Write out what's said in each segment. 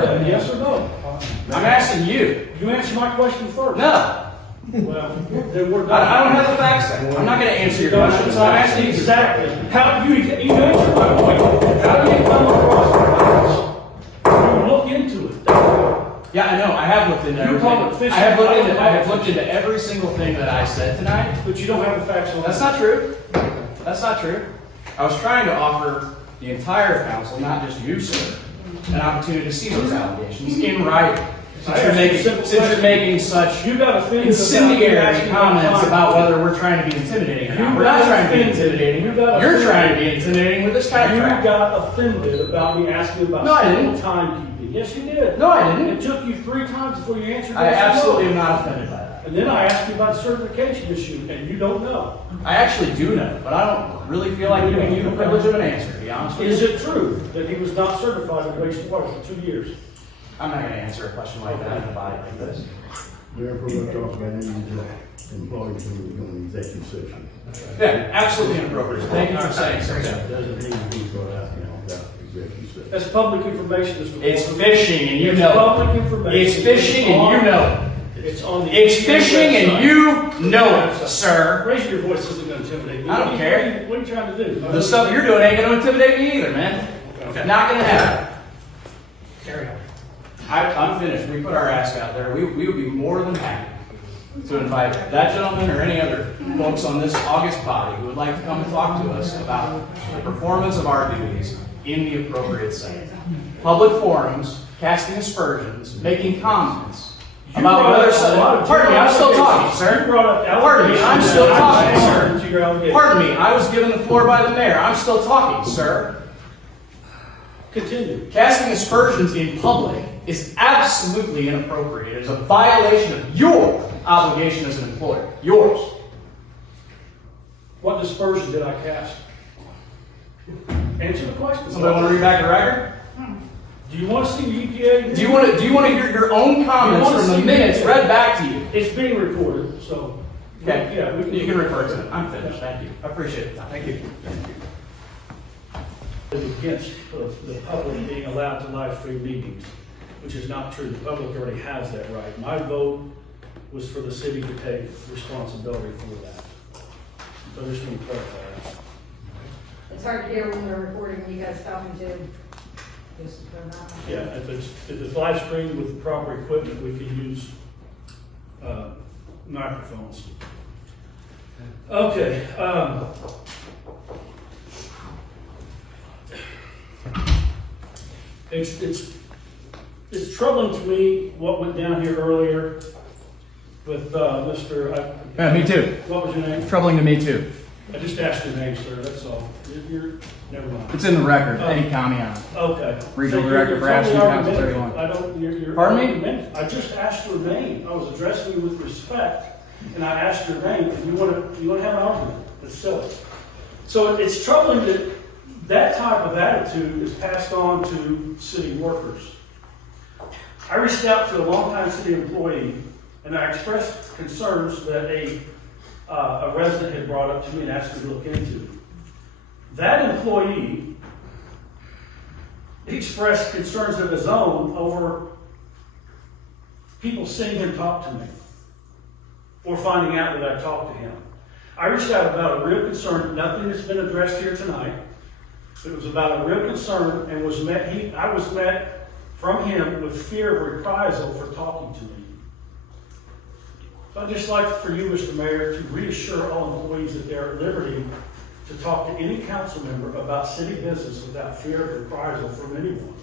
that, yes or no? I'm asking you. You answer my question first. No. Well, then we're done. I don't have the facts then. I'm not going to answer your questions. I'm asking you. Exactly. How do you answer my question? How do you come across the facts? You look into it. Yeah, I know. I have looked into everything. call it fishing. I have looked into every single thing that I said tonight. But you don't have the facts on that. That's not true. That's not true. I was trying to offer the entire council, not just you, sir, an opportunity to see those allegations in writing. Since you're making such incendiary comments about whether we're trying to be intimidating or not. We're not trying to be intimidating. You're trying to be intimidating with this kind of crap. You got offended about me asking about timekeeping. Yes, you did. No, I didn't. It took you 3 times before you answered. I absolutely am not offended by that. And then I asked you about the certification issue, and you don't know. I actually do know, but I don't really feel like giving you the privilege of an answer, to be honest with you. Is it true that he was not certified in wastewater for 2 years? I'm not going to answer a question like that in a body like this. Therefore, we're talking about any employees who are going to executive session. Yeah, absolutely inappropriate. Thank you for saying so. Doesn't mean he's going to ask about executive session. That's public information, Mr. Volkman. It's fishing and you It's know public it. information. It's fishing and you know it. It's on the. It's fishing and you know it, sir. Raising your voice isn't going to intimidate me. I don't care. What are you trying to do? The stuff you're doing ain't going to intimidate me either, man. Okay. Not going to happen. Carry on. I'm finished. We put our ask out there. We would be more than happy to invite that gentleman or any other folks on this august body who would like to come and talk to us about the performance of our duties in the appropriate setting. Public forums, casting aspersions, making comments about whether. Pardon me, I'm still talking, sir. Pardon me, I'm still talking, sir. Pardon me, I was given the floor by the mayor. I'm still talking, sir. Continue. Casting aspersions in public is absolutely inappropriate. It is a violation of your obligation as an employer. Yours. What dispersion did I cast? Answer the question. Somebody want to read back the record? Do you want to see the EPA? Do you want to hear your own comments from the minutes read back to you? It's being recorded, so. Okay. Yeah, You can refer to it. I'm finished. Thank you. I appreciate it. Thank you. Against the public being allowed to live stream meetings, which is not true. The public already has that right. My vote was for the city to take responsibility for that. So I just want to clarify that. It's hard to hear when we're recording you guys talking to. Yeah, if it's live streamed with the proper equipment, we can use microphones. Okay. It's troubling to me what went down here earlier with Mr. Yeah, me too. What was your name? Troubling to me too. I just asked your name, sir. That's all. You're never mind. It's in the record. Eddie Caumiant. Okay. Regional So Director you're for AFSCME totally Council argumentative. 31. I don't. You're Pardon me? argumentative. I just asked your name. I was addressing you with respect, and I asked your name. And you want to have an argument? It's silly. So it's troubling that that type of attitude is passed on to city workers. I reached out to a longtime city employee, and I expressed concerns that a resident had brought up to me and asked me to look into. That employee expressed concerns of his own over people seeing him talk to me or finding out that I talked to him. I reached out about a real concern, nothing that's been addressed here tonight. It was about a real concern and I was met from him with fear of reprisal for talking to me. So I'd just like for you, Mr. Mayor, to reassure all employees that they're at liberty to talk to any council member about city business without fear of reprisal from anyone.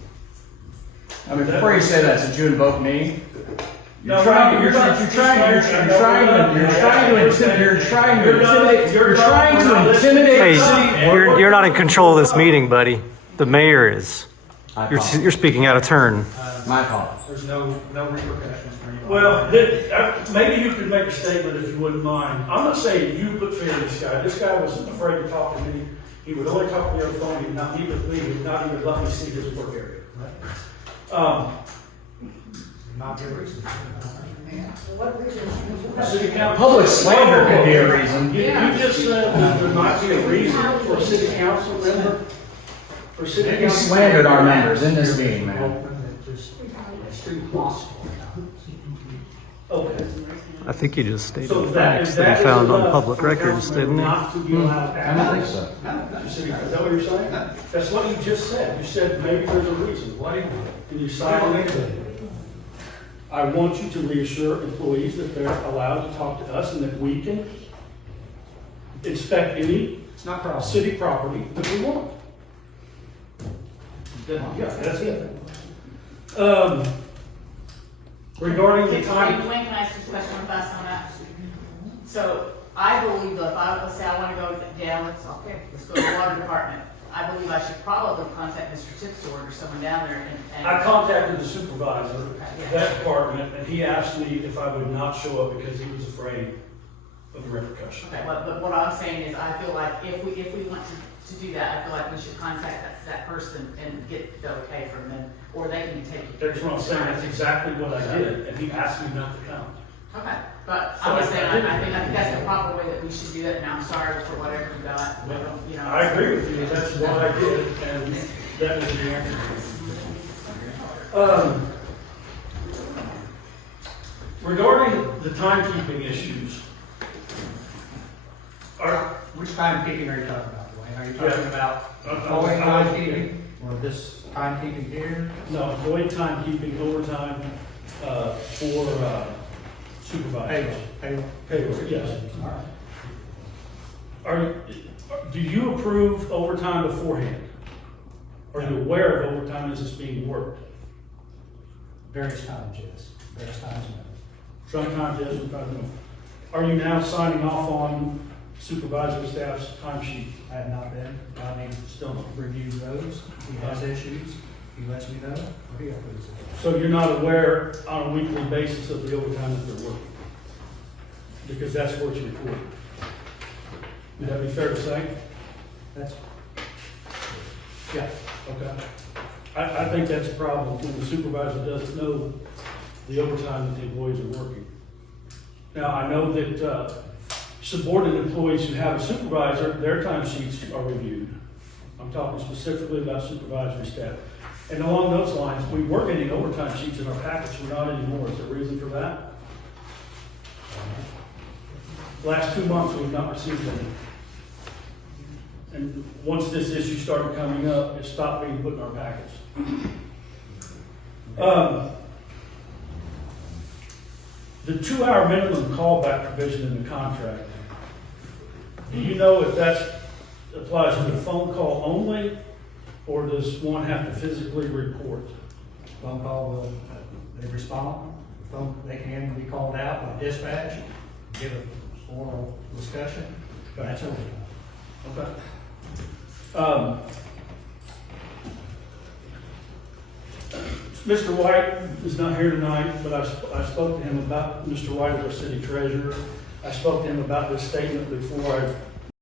I mean, before you say that, did you invoke me? You're No, trying you're to intimidate. Hey, you're not in control of this meeting, buddy. The mayor is. You're speaking out of turn. My apologies. There's no repercussions for you. Well, maybe you could make a statement if you wouldn't mind. I'm not saying you put fear in this guy. This guy was afraid to talk to me. He would only talk to me on the phone. He would not meet with me. He would not even let me see his work area. Not your reason. What reason? City council. Public slander could be a reason. You just said that there might be a reason for a city council member. For city You council. slandered our members in this meeting, man. just extreme hostile. Okay. I think he just stated So facts that he found on public records, didn't he? Not to be allowed to I don't think act. so. Is that what you're saying? That's what you just said. You said maybe there's a reason. What? And you cited it. I want you to reassure employees that they're allowed to talk to us and that we can inspect any It's not problem. city property that we want. Yeah, that's it. Regarding the Dwayne, time, can I ask you a question fast on that? So I believe that if I, let's say I want to go down, let's go to the water department. I believe I should probably contact Mr. Tipsword or someone down there and. I contacted the supervisor of that department, and he asked me if I would not show up because he was afraid of the repercussions. Okay, but what I'm saying is, I feel like if we want to do that, I feel like we should contact that person and get the okay from them, or they can take you. That's what I'm saying, that's exactly what I did, and he asked me not to come. Okay, but So I'm just I saying, did- I think that's the proper way that we should do it, and I'm sorry for whatever you got, we don't, you know. I agree with you, that's what I did, and that was the answer. Regarding the timekeeping issues, Which timekeeping are you talking about, Dwayne? Are you talking Yeah. about Uh, going uh, timekeeping, or this timekeeping here? no, void timekeeping overtime, for supervisors. Payroll. Payroll, yes. All right. Do you approve overtime beforehand? Are you aware of overtime as it's being worked? Various times, yes. Various times, no. Sometimes yes, sometimes no. Are you now signing off on supervisor staff's timesheet? I have not been. Rodney still reviews those. He has issues. He lets me know, or he approves it. So you're not aware on a weekly basis of the overtime that they're working? Because that's what's reported. Would that be fair to say? That's, yeah. Okay. I think that's a problem when the supervisor doesn't know the overtime that the employees are working. Now, I know that subordinate employees who have a supervisor, their time sheets are reviewed. I'm talking specifically about supervisory staff. And along those lines, we were getting overtime sheets in our package, we're not anymore. Is there a reason for that? Last 2 months, we've not received any. And once this issue started coming up, it stopped being put in our package. The 2-hour minimum callback provision in the contract, do you know if that applies to the phone call only, or does one have to physically report? Phone call will, they respond. They can be called out by dispatch, give an oral discussion. That's overtime. Okay. Mr. White is not here tonight, but I spoke to him about Mr. White as our city treasurer. I spoke to him about this statement before I